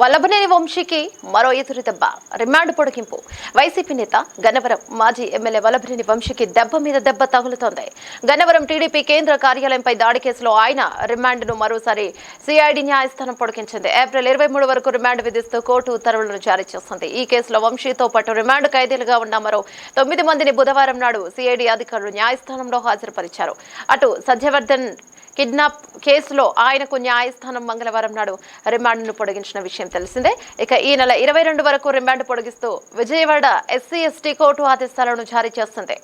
వల్లభనేని వంశీకి మరో ఎదురు దెబ్బ. రిమాండ్ పొడిగింపు. వైసీపీ నేత గన్నవరం మాజీ ఎమ్మెల్యే వల్లభనేని వంశీకి దెబ్బ మీద దెబ్బ తగులుతోంది. గన్నవరం టీడీపీ కేంద్ర కార్యాలయంపై దాడి కేసులో ఆయన రిమాండ్ను మరోసారి సిఐడి న్యాయస్థానం పొడిగించింది. ఏప్రిల్ 23 వరకు రిమాండ్ విధిస్తూ కోర్టు ఉత్తర్వులను జారీ చేసింది. ఈ కేసులో వంశీతో పాటు రిమాండ్ ఖైదీలుగా ఉన్న మరో 9 మందిని బుధవారం నాడు సిఐడి అధికారులు న్యాయస్థానంలో హాజరుపరిచారు. అటు సత్యవర్ధన్ కిడ్నాప్ కేసులో ఆయనకు న్యాయస్థానం మంగళవారం నాడు రిమాండ్ను పొడిగించిన విషయం తెలిసిందే. ఇక ఈ నెల 22 వరకు రిమాండ్ పొడిగిస్తూ విజయవాడ ఎస్సీ ఎస్టీ కోర్టు ఆదేశాలను జారీ చేస్తుంది.